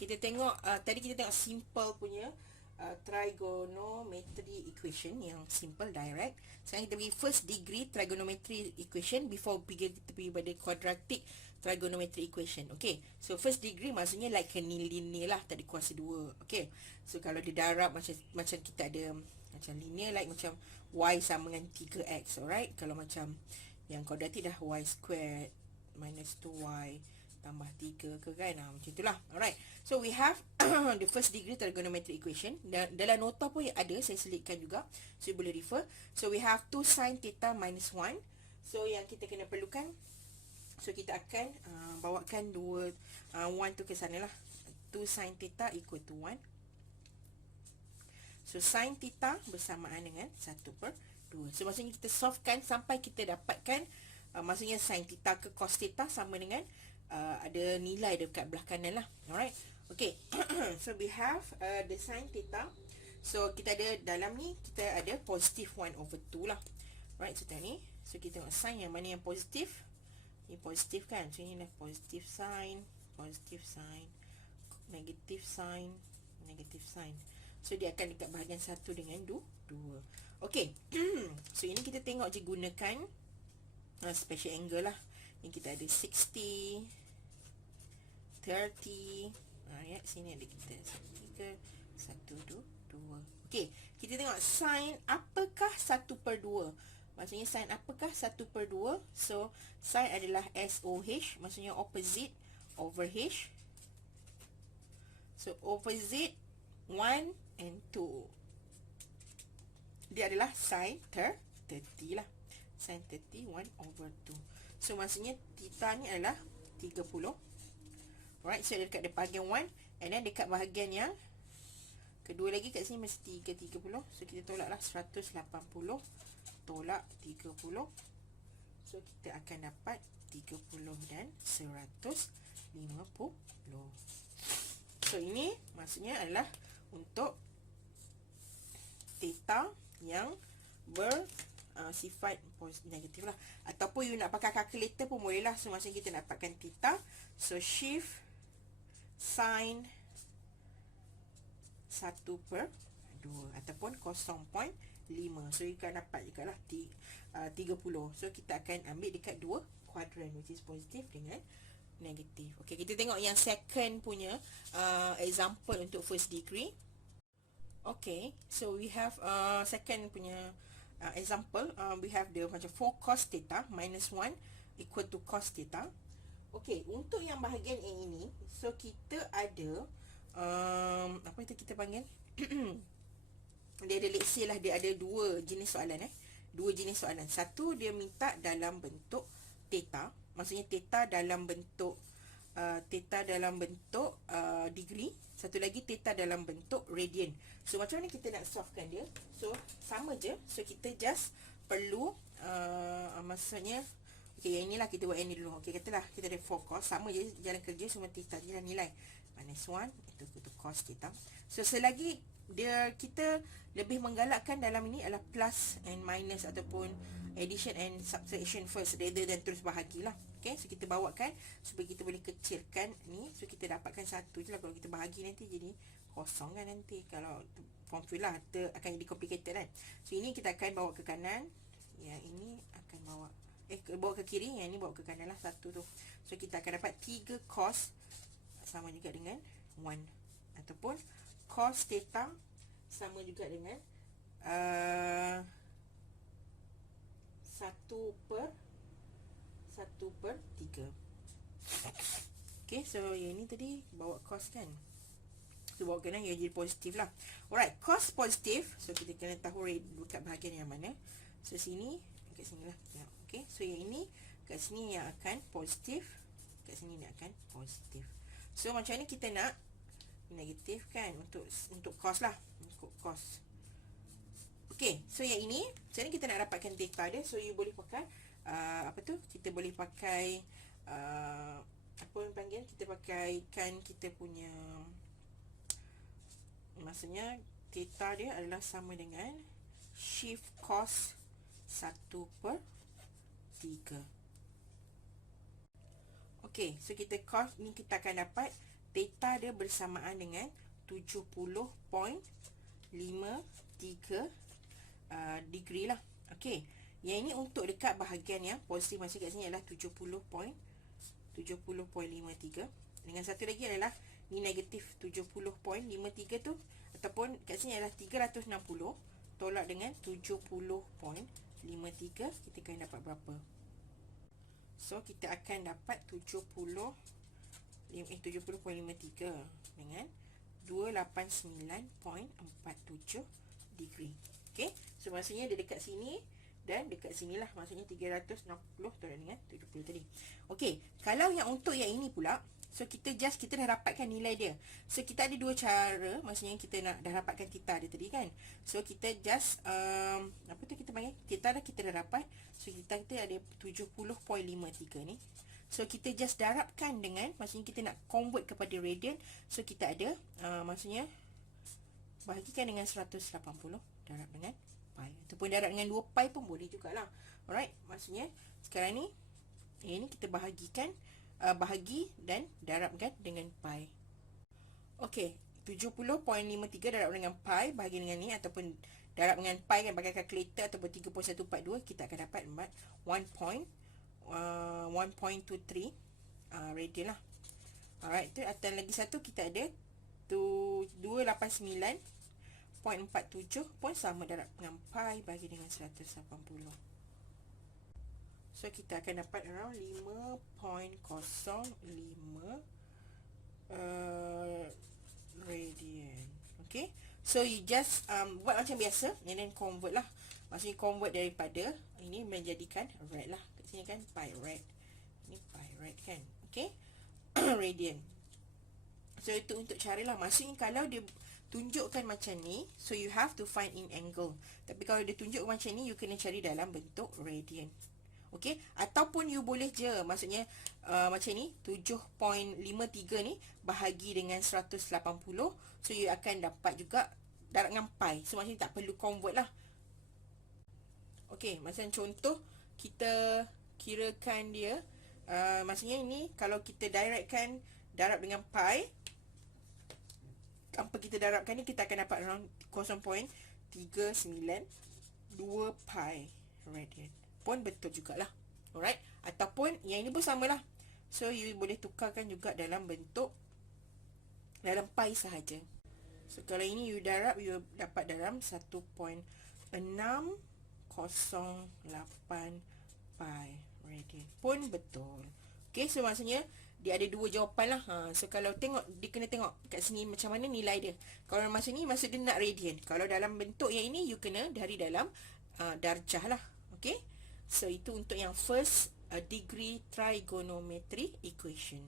kita tengok tadi kita tengok simple punya trigonometry equation yang simple direct. Sekarang kita pergi first degree trigonometry equation before kita pergi pada quadratic trigonometry equation. Okay, so first degree maksudnya like a linear lah, tak ada kuasa 2. Okay, so kalau dia darab macam kita ada macam linear like macam y sama dengan 3x. Alright, kalau macam yang quadratic dah y squared minus 2y tambah 3 ke kan, macam itulah. Alright, so we have the first degree trigonometry equation. Dalam nota pun ada, saya selitkan juga, so you boleh refer. So we have 2 sin theta minus 1. So yang kita kena perlukan, so kita akan bawakan 1 tu ke sana lah. 2 sin theta equal to 1. So sin theta bersamaan dengan 1/2. So maksudnya kita solvekan sampai kita dapatkan maksudnya sin theta ke cos theta sama dengan ada nilai dekat belah kanan lah. Alright, okay. So we have the sin theta. So kita ada dalam ni, kita ada positif 1/2 lah. Right, so tengok ni. So kita tengok sin yang mana yang positif. Ini positif kan, so ini dah positif sin, negatif sin, negatif sin. So dia akan dekat bahagian 1 dengan 2. Okay. So ini kita tengok je gunakan special angle lah. Yang kita ada 60, 30. Ya, sini ada kita 3, 1, 2. Okey, kita tengok sin apakah 1/2. Maksudnya sin apakah 1/2? So sin adalah SOH, maksudnya opposite over H. So opposite 1 and 2. Dia adalah sin 30 lah. Sin 30 1/2. So maksudnya theta ni adalah 30. Alright, so dekat bahagian 1, and then dekat bahagian yang kedua lagi kat sini mesti 30. So kita tolaklah 180 tolak 30. So kita akan dapat 30 dan 150. So ini maksudnya adalah untuk theta yang sifat negatif lah. Ataupun you nak pakai calculator pun boleh lah. So maksudnya kita nak dapatkan theta. So shift sin 1/2 ataupun 0.5. So you akan dapat juga lah 30. So kita akan ambil dekat 2 kuadran, which is positif dengan negatif. Okay, kita tengok yang second punya example untuk first degree. Okay, so we have second punya example. We have the macam 4 cos theta minus 1 equal to cos theta. Okay, untuk yang bahagian ini, so kita ada apa itu kita panggil dia ada, let's say lah, dia ada dua jenis soalan. Satu dia minta dalam bentuk theta, maksudnya theta dalam bentuk degree. Satu lagi theta dalam bentuk radian. So macam mana kita nak solvekan dia? So sama je. So kita just perlu maksudnya, okay, yang inilah kita buat yang ni dulu. Okay, katalah kita ada 4 cos, sama je jalan kerja, semua theta je lah nilai. Minus 1 itu cos theta. So selagi kita lebih menggalakkan dalam ini adalah plus and minus ataupun addition and subtraction first rather than terus bahagilah. Okay, so kita bawakan supaya kita boleh kecilkan ni. So kita dapatkan satu je lah. Kalau kita bahagi nanti jadi kosong kan nanti. Kalau formula akan jadi complicated kan. So ini kita akan bawa ke kanan. Yang ini akan bawa ke kiri. Yang ini bawa ke kanan lah, satu tu. So kita akan dapat 3 cos sama juga dengan 1. Ataupun cos theta sama juga dengan 1/3. Okay, so yang ni tadi bawa cos kan. So bawa kanan yang jadi positif lah. Alright, cos positif. So kita kena tahu dekat bahagian yang mana. So sini, kat sini lah. Okay, so yang ini kat sini yang akan positif, kat sini yang akan positif. So macam ni kita nak negatif kan, untuk cos lah, untuk cos. Okay, so yang ini macam ni kita nak dapatkan theta dia. So you boleh pakai kita boleh pakai apa yang panggil, kita pakaikan kita punya, maksudnya theta dia adalah sama dengan shift cos 1/3. Okay, so kita cos ni kita akan dapat theta dia bersamaan dengan 70.53 degree lah. Okey. Yang ini untuk dekat bahagian yang positif, maksud kat sini adalah 70.53. Dengan satu lagi adalah ni negatif 70.53 tu, ataupun kat sini adalah 360 tolak dengan 70.53, kita akan dapat berapa? So kita akan dapat 70.53 dengan 289.47 degree. Okey, so maksudnya dia dekat sini dan dekat sinilah, maksudnya 360 tolak dengan 70 tadi. Okey, kalau yang untuk yang ini pula, so kita dah dapatkan nilai dia. So kita ada dua cara, maksudnya kita dah dapatkan theta dia tadi kan. So kita just apa tu kita panggil, theta kita dah dapat. So kita ada 70.53 ni. So kita just darabkan dengan, maksudnya kita nak convert kepada radian. So kita ada maksudnya bahagikan dengan 180 darab dengan pi, ataupun darab dengan 2 pi pun boleh jugalah. Alright, maksudnya sekarang ni ini kita bahagikan, bahagi dan darabkan dengan pi. Okey, 70.53 darab dengan pi bahagi dengan ni, ataupun darab dengan pi kan, pakai kalkulator ataupun 3.142, kita akan dapat 1.23 radian lah. Alright, tu atau lagi satu kita ada 289.47 pun sama darab dengan pi bagi dengan 180. So kita akan dapat around 5.05 radian. Okay, so you just buat macam biasa and then convert lah. Maksudnya convert daripada ini menjadikan rad lah. Kat sini kan pi rad, ini pi rad kan. Okay, radian. So itu untuk cara lah. Maksudnya kalau dia tunjukkan macam ni, so you have to find in angle. Tapi kalau dia tunjuk macam ni, you kena cari dalam bentuk radian. Okey, ataupun you boleh je, maksudnya macam ni 7.53 ni bahagi dengan 180, so you akan dapat juga darab dengan pi. So maksudnya tak perlu convert lah. Okey, macam contoh kita kirakan dia, maksudnya ini kalau kita directkan darab dengan pi, tanpa kita darabkan ni, kita akan dapat around 0.392 pi radian. Pun betul jugalah. Alright, ataupun yang ini pun samalah. So you boleh tukarkan juga dalam bentuk dalam pi sahaja. So kalau ini you darab, you dapat dalam 1.608 pi radian. Pun betul. Okay, so maksudnya dia ada dua jawapan lah. So kalau tengok, dia kena tengok kat sini macam mana nilai dia. Kalau macam ni, maksud dia nak radian. Kalau dalam bentuk yang ini, you kena dari dalam darjah lah. Okay, so itu untuk yang first degree trigonometry equation.